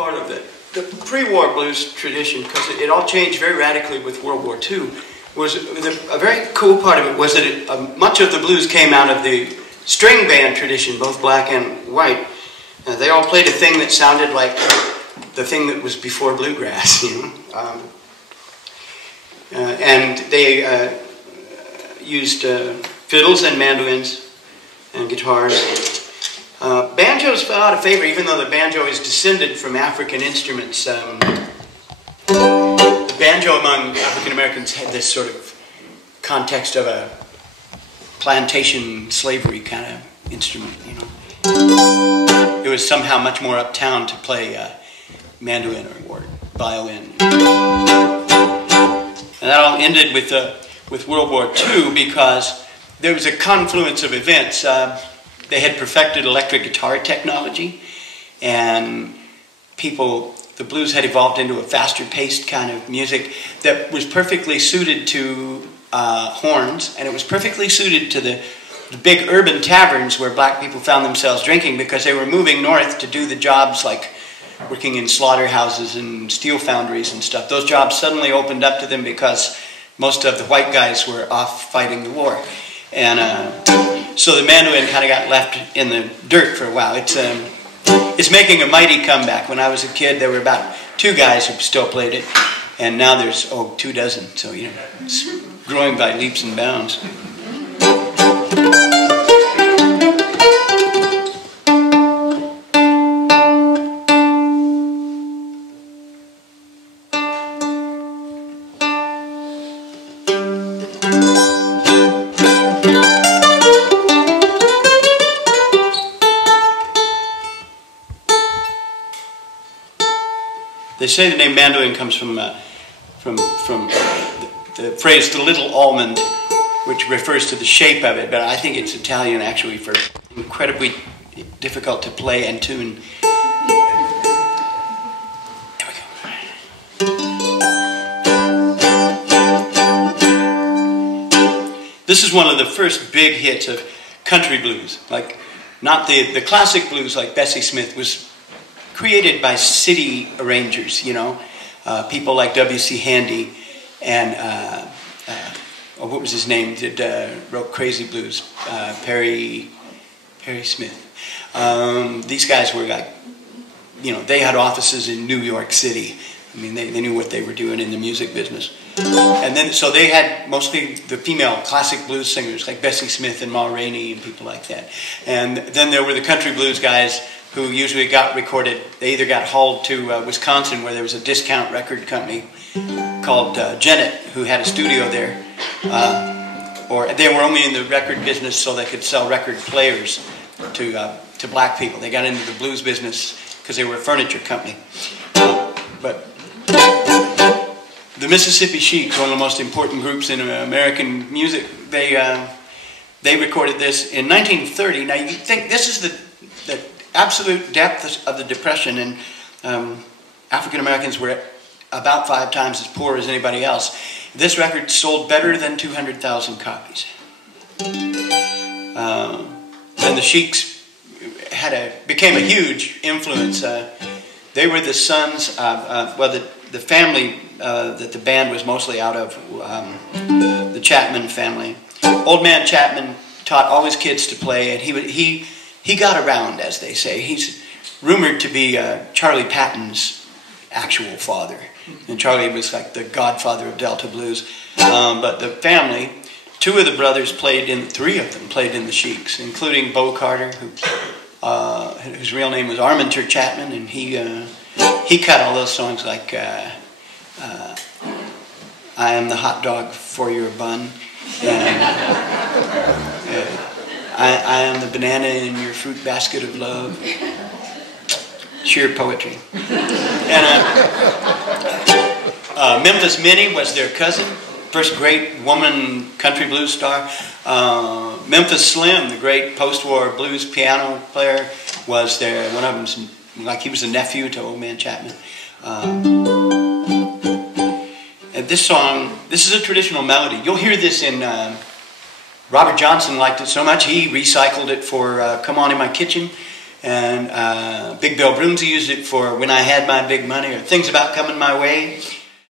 part of it. The pre-war blues tradition, because it all changed very radically with World War II, was a very cool part of it was that much of the blues came out of the string band tradition, both black and white. They all played a thing that sounded like the thing that was before bluegrass, you know. And they used fiddles and mandolins and guitars. Banjos fell out of favor, even though the banjo is descended from African instruments. The banjo among African Americans had this sort of context of a plantation slavery kind of instrument, you know. It was somehow much more uptown to play mandolin or violin. And that all ended with World War II because there was a confluence of events. They had perfected electric guitar technology, and the blues had evolved into a faster paced kind of music that was perfectly suited to horns, and it was perfectly suited to the big urban taverns where black people found themselves drinking because they were moving north to do the jobs like working in slaughterhouses and steel foundries and stuff. Those jobs suddenly opened up to them because most of the white guys were off fighting the war. And so the mandolin kind of got left in the dirt for a while. It's making a mighty comeback. When I was a kid, there were about 2 guys who still played it, and now there's 24. So you know, it's growing by leaps and bounds. They say the name mandolin comes from the phrase "the little almond," which refers to the shape of it, but I think it's Italian actually for incredibly difficult to play and tune. There we go. This is one of the first big hits of country blues, like not the classic blues like Bessie Smith was created by city arrangers, you know, people like W.C. Handy and, what was his name, wrote Crazy Blues, Perry Smith. These guys were like, you know, they had offices in New York City. I mean, they knew what they were doing in the music business. And then, so they had mostly the female classic blues singers like Bessie Smith and Ma Rainey and people like that. And then there were the country blues guys who usually got recorded. They either got hauled to Wisconsin, where there was a discount record company called Gennett, who had a studio there, or they were only in the record business so they could sell record players to black people. They got into the blues business because they were a furniture company. But the Mississippi Sheiks, one of the most important groups in American music, they recorded this in 1930. Now you think this is the absolute depth of the Depression, and African Americans were about 5 times as poor as anybody else. This record sold better than 200,000 copies. And the Sheiks became a huge influence. They were the sons of, the family that the band was mostly out of, the Chapman family. Old man Chapman taught all his kids to play, and he got around, as they say. He's rumored to be Charlie Patton's actual father. And Charlie was like the godfather of Delta blues. But the family, 2 of the brothers played 3 of them played in the Sheiks, including Bo Carter, whose real name was Arminter Chapman, and he cut all those songs like I Am the Hot Dog for Your Bun, and I am the banana in your fruit basket of love. Sheer poetry. And Memphis Minnie was their cousin, first great woman country blues star. Memphis Slim, the great post-war blues piano player, was there. One of them's like he was a nephew to Old Man Chapman. And this song, this is a traditional melody. You'll hear this in. Robert Johnson liked it so much he recycled it for "Come On in My Kitchen," And Big Bill Broomsey used it for When I Had My Big Money, or Things About Coming My Way.